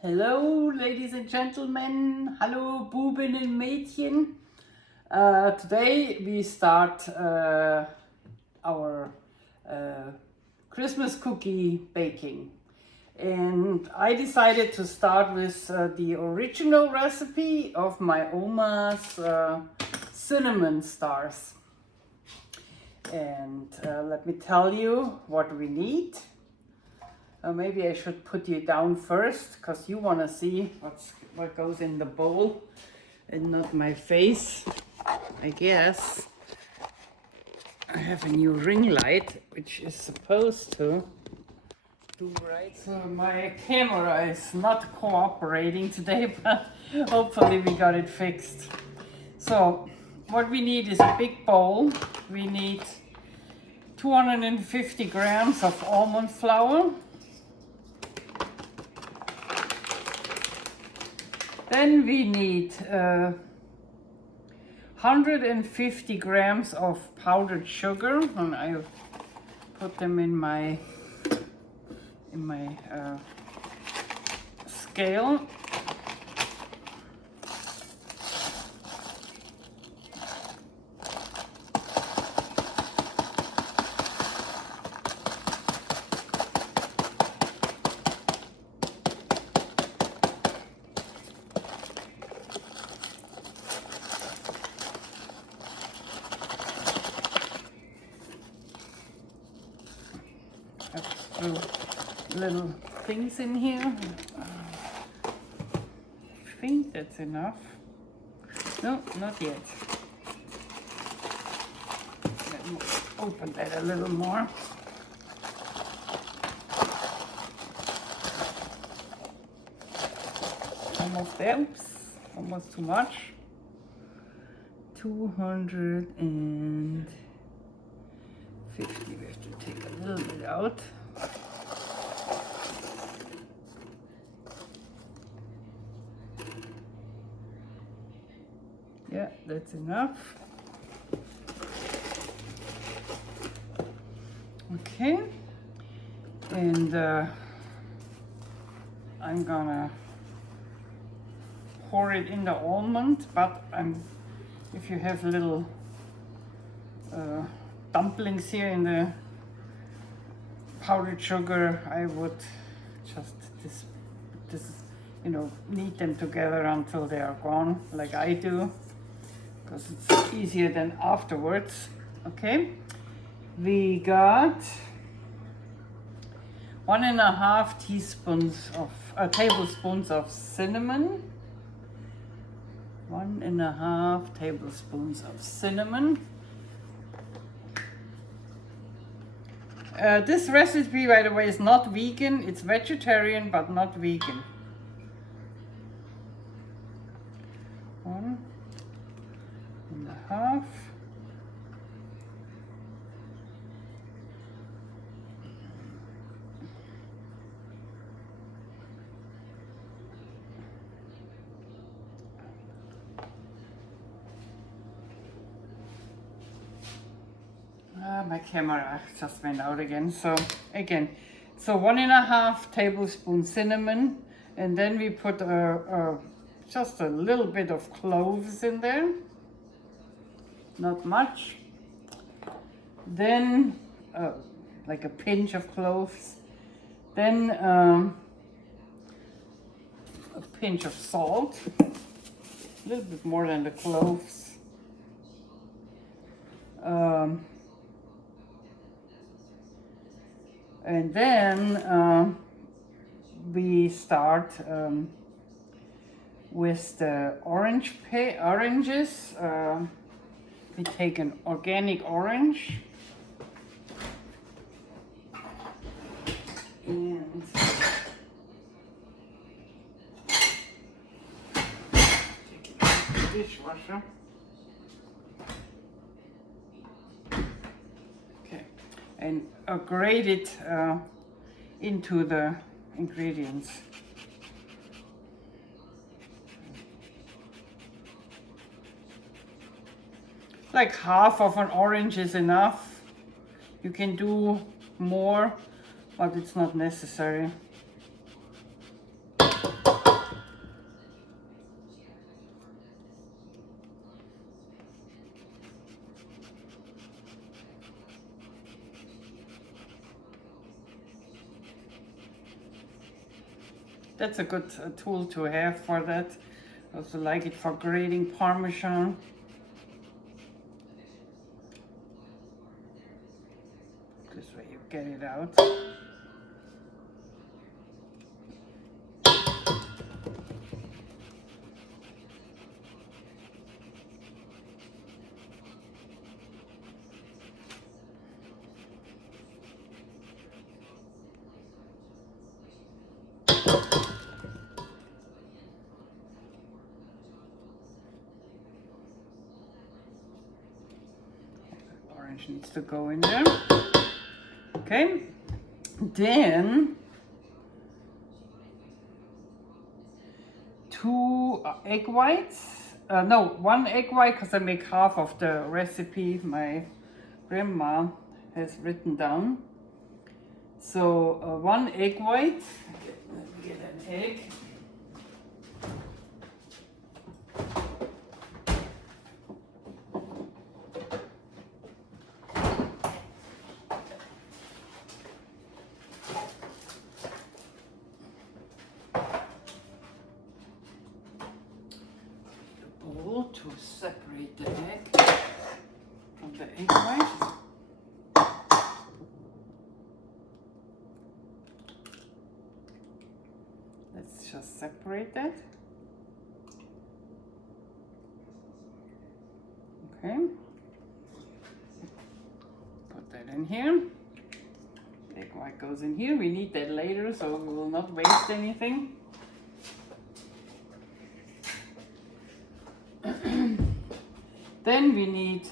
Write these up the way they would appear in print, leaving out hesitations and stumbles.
Hello, ladies and gentlemen. Hallo, Buben und Mädchen. Today we start our Christmas cookie baking. And I decided to start with the original recipe of my Oma's cinnamon stars. And let me tell you what we need. Maybe I should put you down first, because you want to see what goes in the bowl and not my face, I guess. I have a new ring light, which is supposed to do right. So my camera is not cooperating today, but hopefully we got it fixed. So what we need is a big bowl. We need 250 grams of almond flour. Then we need 150 grams of powdered sugar, and I put them in my scale. Little things in here. I think that's enough. No, not yet. Let me open that a little more. Almost there. Oops, almost too much. 250. We have to take a little bit out. Yeah, that's enough. Okay, and I'm gonna pour it in the almond, but if you have little dumplings here in the powdered sugar, I would just knead them together until they are gone, like I do, because it's easier than afterwards. Okay, we got 1.5 tablespoons of cinnamon. 1.5 tablespoons of cinnamon. This recipe, by the way, is not vegan. It's vegetarian, but not vegan. 1.5. My camera just went out again. So 1.5 tablespoons cinnamon, and then we put just a little bit of cloves in there, not much. Then like a pinch of cloves. Then a pinch of salt, a little bit more than the cloves. And then we start with the oranges. We take an organic orange and take it out of the dishwasher. Okay, and grate it into the ingredients. Like half of an orange is enough. You can do more, but it's not necessary. That's a good tool to have for that. I also like it for grating Parmesan. This way you get it out. Orange needs to go in there. Okay, then 2 egg whites. No, 1 egg white, because I make half of the recipe my grandma has written down. So 1 egg white. Get an egg. To separate the egg from the egg white. Let's just separate that. Okay. Put that in here. Egg white goes in here. We need that later, so we will not waste anything. Then we need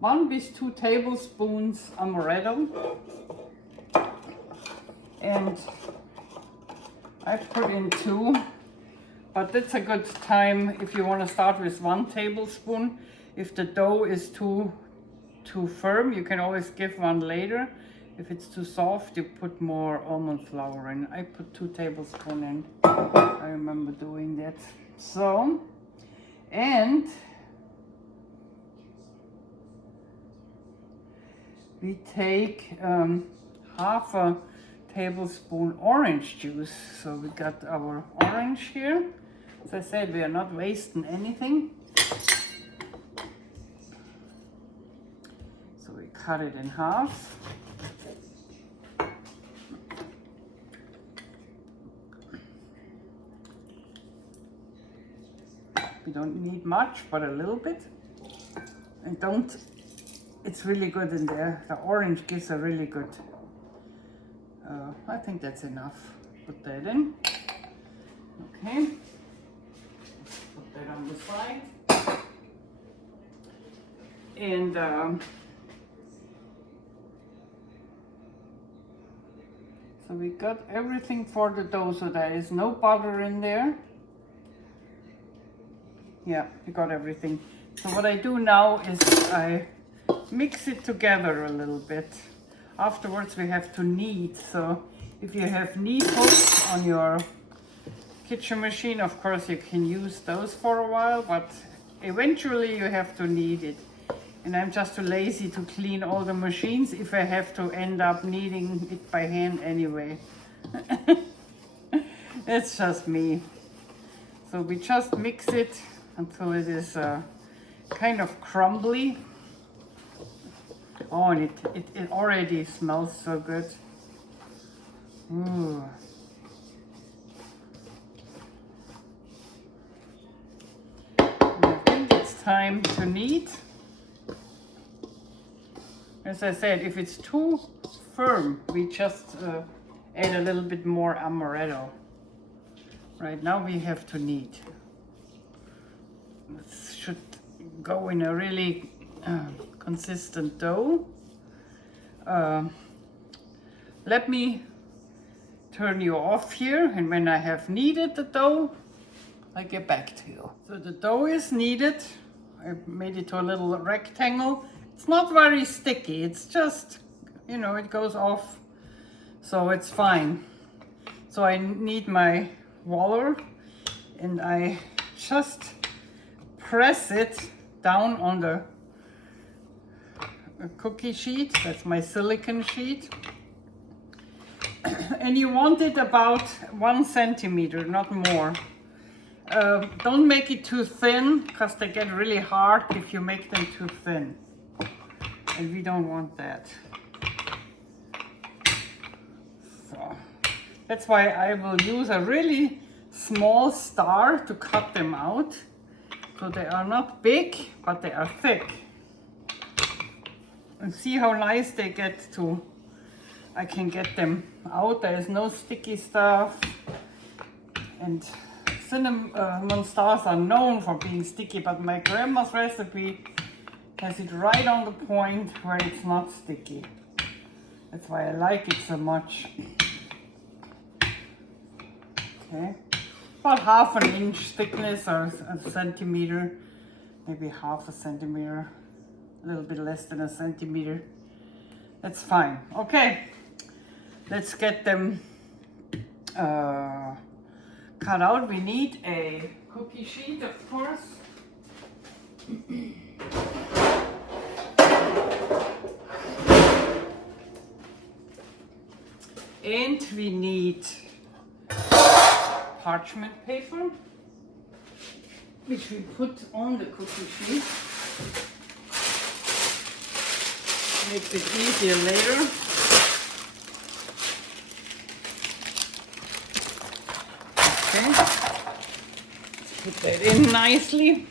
1 with 2 tablespoons Amaretto, and I put in 2, but that's a good time if you want to start with 1 tablespoon. If the dough is too firm, you can always give 1 later. If it's too soft, you put more almond flour in. I put 2 tablespoons in. I remember doing that. So, and we take half a tablespoon orange juice. So we got our orange here. As I said, we are not wasting anything. So we cut it in half. We don't need much, but a little bit. And it's really good in there. The orange gives a really good, I think that's enough. Put that in. Okay. Put that on the side. And so we got everything for the dough, so there is no butter in there. Yeah, we got everything. So what I do now is I mix it together a little bit. Afterwards we have to knead. So if you have knead hooks on your kitchen machine, of course you can use those for a while, but eventually you have to knead it. And I'm just too lazy to clean all the machines if I have to end up kneading it by hand anyway. It's just me. So we just mix it until it is kind of crumbly. Oh, and it already smells so good. Ooh. And I think it's time to knead. As I said, if it's too firm, we just add a little bit more Amaretto. Right now we have to knead. This should go in a really consistent dough. Let me turn you off here, and when I have kneaded the dough, I get back to you. So the dough is kneaded. I made it to a little rectangle. It's not very sticky. It's just, you know, it goes off, so it's fine. So I need my roller, and I just press it down on the cookie sheet. That's my silicone sheet. And you want it about 1 centimeter, not more. Don't make it too thin, because they get really hard if you make them too thin. And we don't want that. So that's why I will use a really small star to cut them out. So they are not big, but they are thick. And see how nice they get to. I can get them out. There is no sticky stuff. And cinnamon stars are known for being sticky, but my grandma's recipe has it right on the point where it's not sticky. That's why I like it so much. Okay, about ½ inch thickness or a centimeter, maybe ½ centimeter, a little bit less than a centimeter. That's fine. Okay, let's get them cut out. We need a cookie sheet, of course. And we need parchment paper, which we put on the cookie sheet. Makes it easier later. Okay, put that in nicely.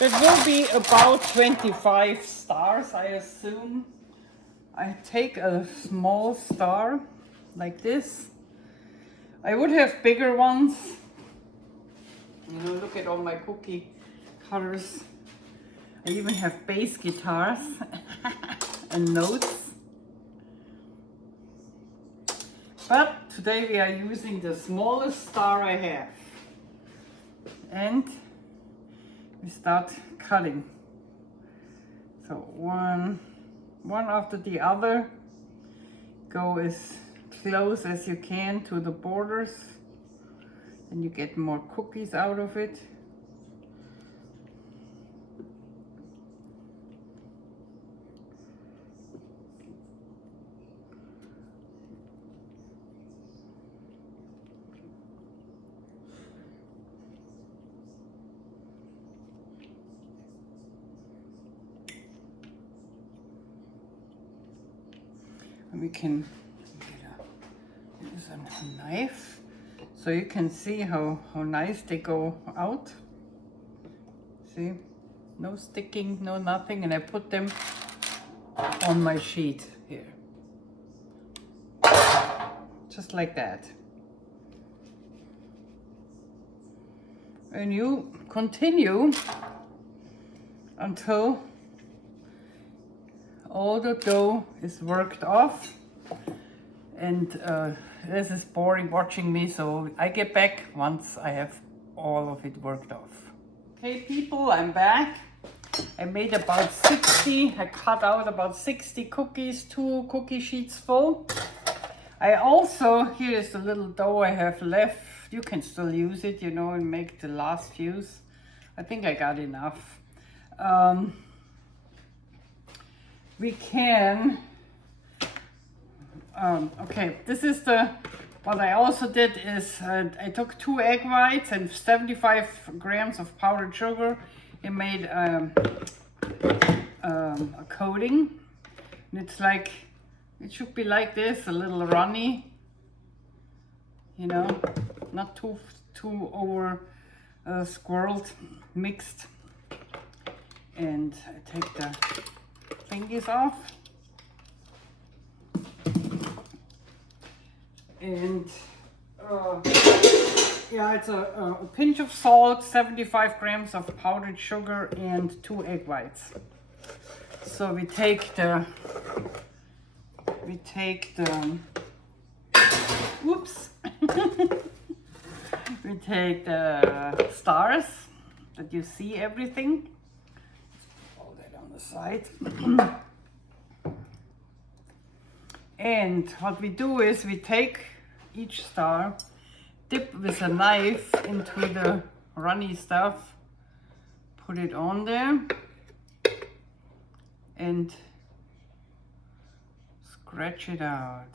It will be about 25 stars, I assume. I take a small star like this. I would have bigger ones. You know, look at all my cookie cutters. I even have bass guitars and notes. But today we are using the smallest star I have. And we start cutting. So one after the other. Go as close as you can to the borders. Then you get more cookies out of it. We can use a knife so you can see how nice they go out. See, no sticking, no nothing, and I put them on my sheet here, just like that. And you continue until all the dough is worked off. And this is boring watching me, so I get back once I have all of it worked off. Okay people, I'm back. I made about 60, I cut out about 60 cookies, 2 cookie sheets full. I also, here is the little dough I have left. You can still use it, you know, and make the last fuse. I think I got enough. We can, okay, this is what I also did is I took 2 egg whites and 75 grams of powdered sugar and made a coating. And it's like, it should be like this, a little runny, you know, not too over swirled, mixed. And I take the thingies off, and yeah, it's a pinch of salt, 75 grams of powdered sugar, and 2 egg whites. So we take the whoops we take the stars that you see everything. All that on the side. And what we do is we take each star, dip with a knife into the runny stuff, put it on there, and scratch it out.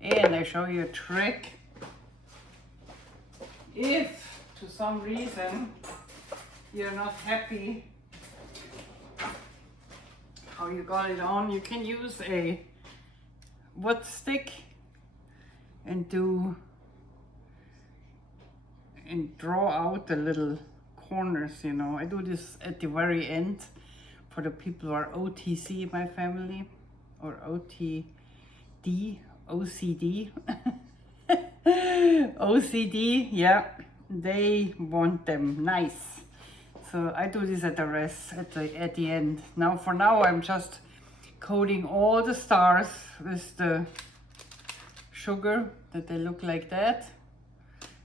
And I show you a trick. If to some reason you're not happy how you got it on, you can use a wood stick and draw out the little corners, you know. I do this at the very end for the people who are OTC in my family, or OTD, OCD. OCD, yeah, they want them nice. So I do this at the end. Now for now I'm just coating all the stars with the sugar that they look like that,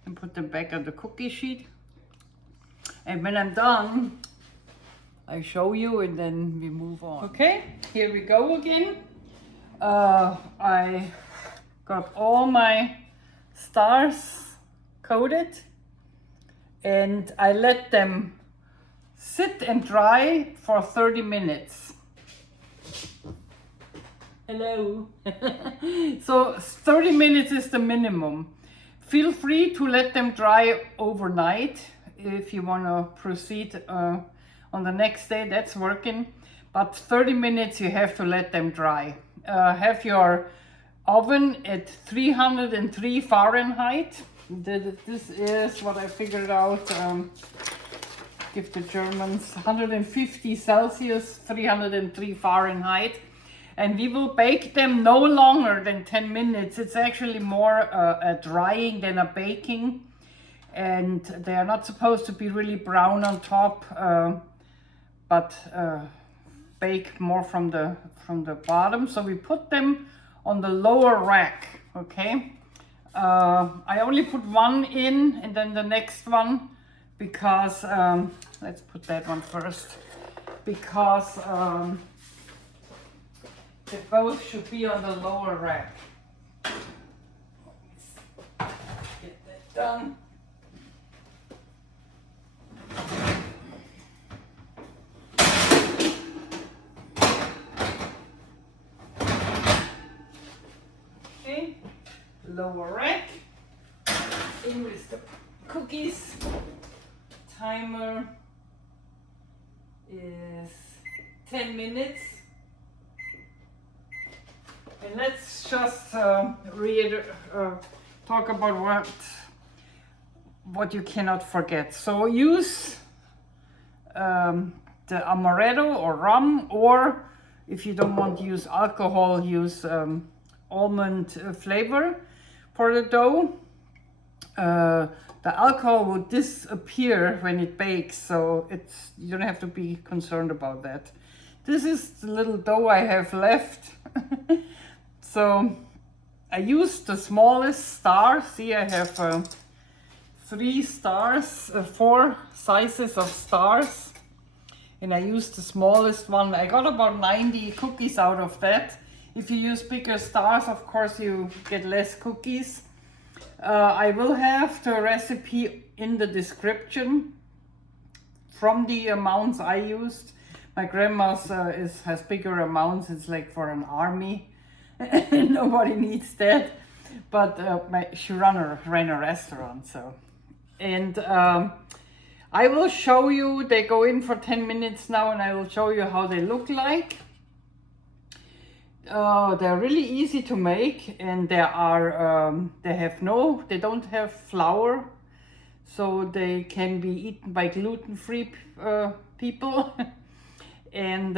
and put them back on the cookie sheet. And when I'm done, I show you and then we move on. Okay, here we go again. I got all my stars coated and I let them sit and dry for 30 minutes. Hello. So 30 minutes is the minimum. Feel free to let them dry overnight if you want to proceed on the next day, that's working. But 30 minutes you have to let them dry. Have your oven at 303 Fahrenheit. This is what I figured out. Give the Germans 150 Celsius, 303 Fahrenheit. And we will bake them no longer than 10 minutes. It's actually more a drying than a baking. And they are not supposed to be really brown on top, but bake more from the bottom. So we put them on the lower rack, okay? I only put one in and then the next one because, let's put that one first, because they both should be on the lower rack. Get that done. Okay, lower rack. In with the cookies. Timer is 10 minutes. And let's just talk about what you cannot forget. So use the Amaretto or rum, or if you don't want to use alcohol, use almond flavor for the dough. The alcohol will disappear when it bakes, so you don't have to be concerned about that. This is the little dough I have left. So I used the smallest star. See, I have 3 stars, 4 sizes of stars, and I used the smallest one. I got about 90 cookies out of that. If you use bigger stars, of course you get less cookies. I will have the recipe in the description from the amounts I used. My grandma's has bigger amounts. It's like for an army. Nobody needs that. But she ran a restaurant, so. And I will show you. They go in for 10 minutes now, and I will show you how they look like. They're really easy to make, and they don't have flour, so they can be eaten by gluten-free people. And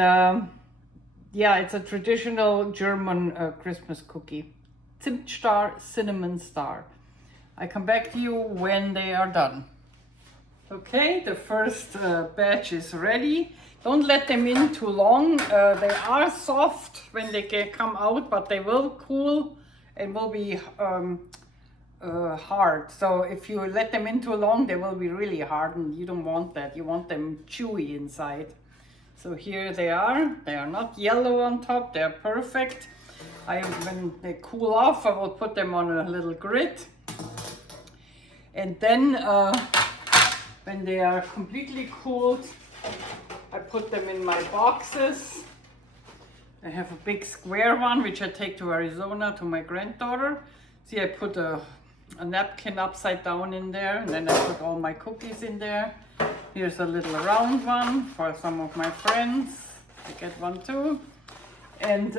yeah, it's a traditional German Christmas cookie. Zimtsterne, cinnamon star. I come back to you when they are done. Okay, the first batch is ready. Don't let them in too long. They are soft when they come out, but they will cool and will be hard. So if you let them in too long, they will be really hard, and you don't want that. You want them chewy inside. So here they are. They are not yellow on top. They are perfect. When they cool off, I will put them on a little grid. And then When they are completely cooled, I put them in my boxes. I have a big square one which I take to Arizona to my granddaughter. See, I put a napkin upside down in there, and then I put all my cookies in there. Here's a little round one for some of my friends. I get one too. And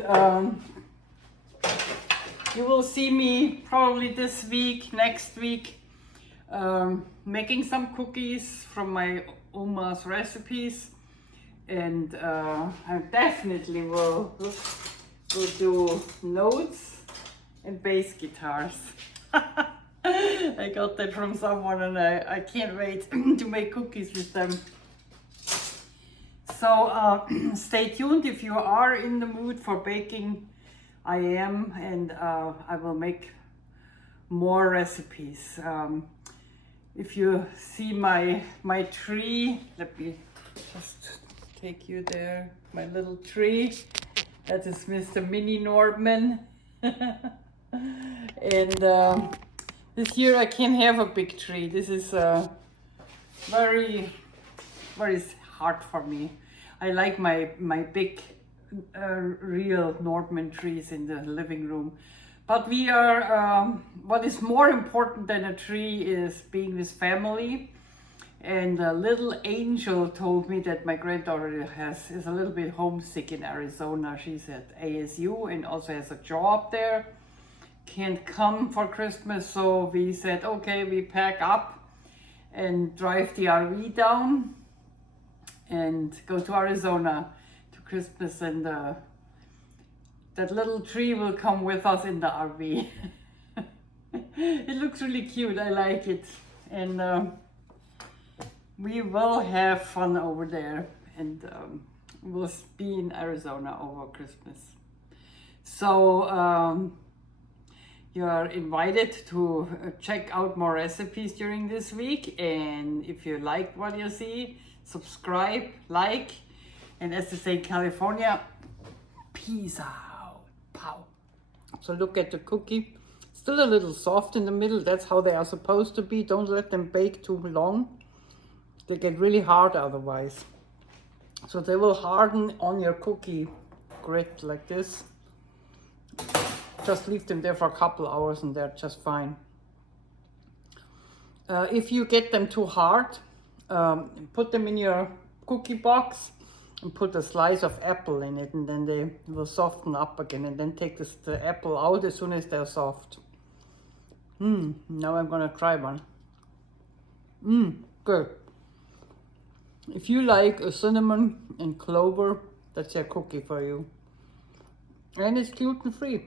you will see me probably this week, next week, making some cookies from my Oma's recipes. And I definitely will do notes and bass guitars. I got that from someone, and I can't wait to make cookies with them. So stay tuned if you are in the mood for baking. I am, and I will make more recipes. If you see my tree, let me just take you there. My little tree. That is Mr. Mini Norman. And this year I can't have a big tree. This is very hard for me. I like my big real Norman trees in the living room. But we are, what is more important than a tree is being with family. And little Angel told me that my granddaughter is a little bit homesick in Arizona. She's at ASU and also has a job there. Can't come for Christmas, so we said, okay, we pack up and drive the RV down and go to Arizona to Christmas, and that little tree will come with us in the RV. It looks really cute, I like it. And we will have fun over there, and we'll be in Arizona over Christmas. So you are invited to check out more recipes during this week, and if you like what you see, subscribe, like, and as they say in California, peace out. Pow. So look at the cookie. Still a little soft in the middle. That's how they are supposed to be. Don't let them bake too long. They get really hard otherwise. So they will harden on your cookie grit like this. Just leave them there for a couple hours and they're just fine. If you get them too hard, put them in your cookie box and put a slice of apple in it, and then they will soften up again, and then take the apple out as soon as they're soft. Now I'm gonna try one. Good. If you like a cinnamon and clover, that's a cookie for you. And it's gluten free.